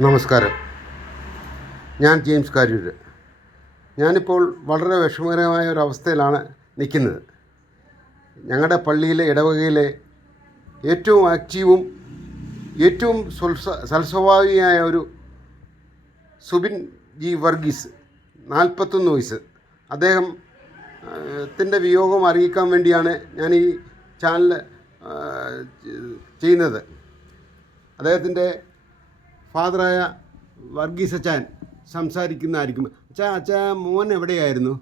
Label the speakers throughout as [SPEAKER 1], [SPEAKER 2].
[SPEAKER 1] നമസ്കാരം. ഞാൻ ജെയിംസ് കാരൂര്. ഞാനിപ്പോൾ വളരെ വിഷമകരമായ ഒരു അവസ്ഥയിലാണ് നിൽക്കുന്നത്. ഞങ്ങളുടെ പള്ളിയിലെ ഇടവകയിലെ ഏറ്റവും ആക്റ്റീവും ഏറ്റവും സൽസ്വഭാവിയായ ഒരു സുബിൻ ജി വർഗീസ് നാൽപ്പത്തൊന്ന് വയസ്സ്. അദ്ദേഹം ത്തിന്റെ വിയോഗം അറിയിക്കാൻ വേണ്ടിയാണ് ഞാൻ ഈ ചാനൽ ചെയ്യുന്നത്. അദ്ദേഹത്തിന്റെ ഫാദറായ വർഗീസ് അച്ചാൻ സംസാരിക്കുന്നതായിരിക്കും. അച്ഛാ അച്ഛാ മോൻ എവിടെയായിരുന്നു?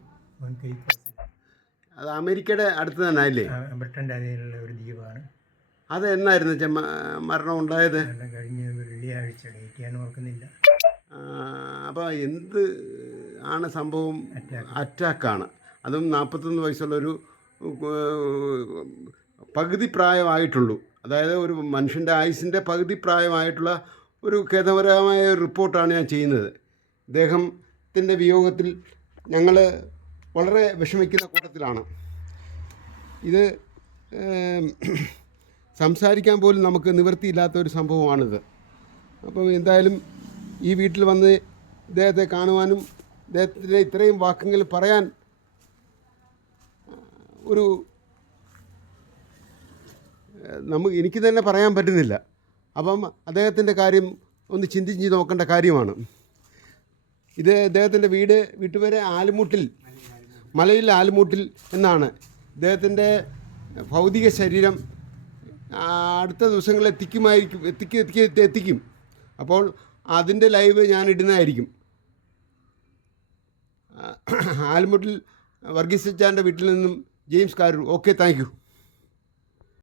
[SPEAKER 1] അത് അമേരിക്കയുടെ അടുത്ത് തന്നെ അല്ലേ?
[SPEAKER 2] ആ, ബ്രിട്ടന്റെ അതിലുള്ള ഒരു ദ്വീപാണ്.
[SPEAKER 1] അത് എന്നായിരുന്നു അച്ഛൻ മരണം ഉണ്ടായത്?
[SPEAKER 2] കഴിഞ്ഞ വെള്ളിയാഴ്ച ഡേറ്റ് ഞാൻ ഓർക്കുന്നില്ല
[SPEAKER 1] അപ്പോൾ എന്ത് ആണ് സംഭവം. അറ്റാക്കാണ് അതും നാൽപ്പത്തൊന്ന് വയസ്സുള്ളൊരു പകുതി പ്രായമായിട്ടുള്ളൂ. അതായത് ഒരു മനുഷ്യന്റെ ആയുസിന്റെ പകുതി പ്രായമായിട്ടുള്ള ഒരു ഖേദപരമായ ഒരു റിപ്പോർട്ടാണ് ഞാൻ ചെയ്യുന്നത്. ഇദ്ദേഹത്തിന്റെ വിയോഗത്തിൽ ഞങ്ങൾ വളരെ വിഷമിക്കുന്ന കൂട്ടത്തിലാണ്. ഇത് സംസാരിക്കാൻ പോലും നമുക്ക് നിവൃത്തിയില്ലാത്ത ഒരു സംഭവമാണിത്. അപ്പം എന്തായാലും ഈ വീട്ടിൽ വന്ന് ഇദ്ദേഹത്തെ കാണുവാനും ഇദ്ദേഹത്തിന്റെ ഇത്രയും വാക്കുകൾ പറയാൻ ഒരു നമുക്ക് എനിക്ക് തന്നെ പറയാൻ പറ്റുന്നില്ല. അപ്പം അദ്ദേഹത്തിന്റെ കാര്യം ഒന്ന് ചിന്തിച്ച് നോക്കേണ്ട കാര്യമാണ്. ഇത് അദ്ദേഹത്തിന്റെ വീട് വീട്ടുപേര് ആലുമൂട്ടിൽ മലയിൽ ആലുമൂട്ടിൽ എന്നാണ്. ഇദ്ദേഹത്തിന്റെ ഭൗതിക ശരീരം അടുത്ത ദിവസങ്ങളിൽ എത്തിക്കുമായിരിക്കും എത്തിക്കും എത്തിക്കും എത്തിക്കും. അപ്പോൾ അതിന്റെ ലൈവ് ഞാൻ ഇടുന്നതായിരിക്കും. ആലുമുട്ടിൽ വർഗീസ് ചാന്റെ വീട്ടിൽ നിന്നും ജെയിംസ് കാരൂർ. Okay thank